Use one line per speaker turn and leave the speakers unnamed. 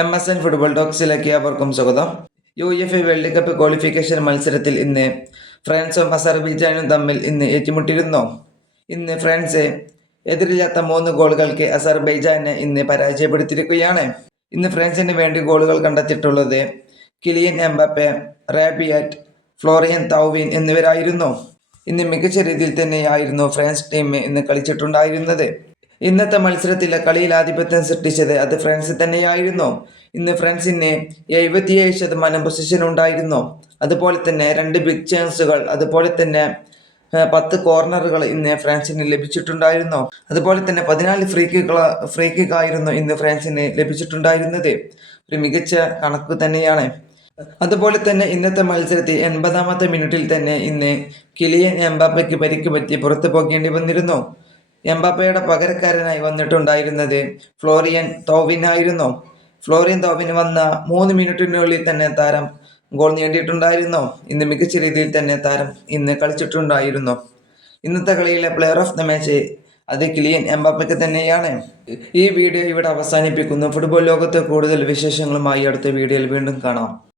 M S N football ടോക്സിലേക്ക് അവർക്കും സ്വാഗതം. U F A world cup qualification മത്സരത്തിൽ ഇന്ന് ഫ്രാൻസും അസർബൈജാനും തമ്മിൽ ഇന്ന് ഏറ്റുമുട്ടിയിരുന്നു. ഇന്ന് ഫ്രാൻസ് എതിരില്ലാത്ത മൂന്ന് ഗോളുകൾക്ക് അസർബൈജാനെ ഇന്ന് പരാജയപ്പെടുത്തിയിരിക്കുകയാണ്. ഇന്ന് ഫ്രാൻസിന് വേണ്ടി ഗോളുകൾ കണ്ടെത്തിയിട്ടുള്ളത് Kylian Mbappe Rabiot Florian Thauvin എന്നിവരായിരുന്നു. ഇന്ന് മികച്ച രീതിയിൽ തന്നെയായിരുന്നു ഫ്രാൻസ് ടീം ഇന്ന് കളിച്ചിട്ടുണ്ടായിരുന്നത്. ഇന്നത്തെ മത്സരത്തിലെ കളിയിൽ ആധിപത്യം സൃഷ്ടിച്ചത് അത് ഫ്രാൻസ് തന്നെയായിരുന്നു. ഇന്ന് ഫ്രാൻസിന് എഴുപത്തിയേഴ് ശതമാനം പൊസിഷൻ ഉണ്ടായിരുന്നു. അതുപോലെ തന്നെ രണ്ട് ബിഗ് ചാൻസുകൾ അതുപോലെ തന്നെ പത്ത് കോർണറുകൾ ഇന്ന് ഫ്രാൻസിന് ലഭിച്ചിട്ടുണ്ടായിരുന്നു. അതുപോലെ തന്നെ പതിനാല് ഫ്രീ കിക്കുകൾ ഫ്രീ കിക്കായിരുന്നു ഇന്ന് ഫ്രാൻസിന് ലഭിച്ചിട്ടുണ്ടായിരുന്നത്. ഒരു മികച്ച കണക്ക് തന്നെയാണ്. അതുപോലെ തന്നെ ഇന്നത്തെ മത്സരത്തിൽ എൺപതാമത്തെ മിനിറ്റിൽ തന്നെ ഇന്ന് കിലിയൻ എംബാപ്പയ്ക്ക് പരിക്ക് പറ്റി പുറത്തു പോകേണ്ടി വന്നിരുന്നു. എംബാപ്പയുടെ പകരക്കാരനായി വന്നിട്ടുണ്ടായിരുന്നത് ഫ്ലോറിയൻ തോവിനായിരുന്നു. ഫ്ലോറിയൻ തോവിന് വന്ന മൂന്ന് മിനിറ്റിനുള്ളിൽ തന്നെ താരം ഗോൾ നേടിയിട്ടുണ്ടായിരുന്നു. ഇന്ന് മികച്ച രീതിയിൽ തന്നെ താരം ഇന്ന് കളിച്ചിട്ടുണ്ടായിരുന്നു. ഇന്നത്തെ കളിയിലെ പ്ലെയർ ഓഫ് ദ മാച്ച് അത് കിളിയൻ എംബാപ്പയ്ക്ക് തന്നെയാണ്. ഈ വീഡിയോ ഇവിടെ അവസാനിപ്പിക്കുന്നു. ഫുട്ബോൾ ലോകത്തെ കൂടുതൽ വിശേഷങ്ങളുമായി അടുത്ത വീഡിയോയിൽ വീണ്ടും കാണാം.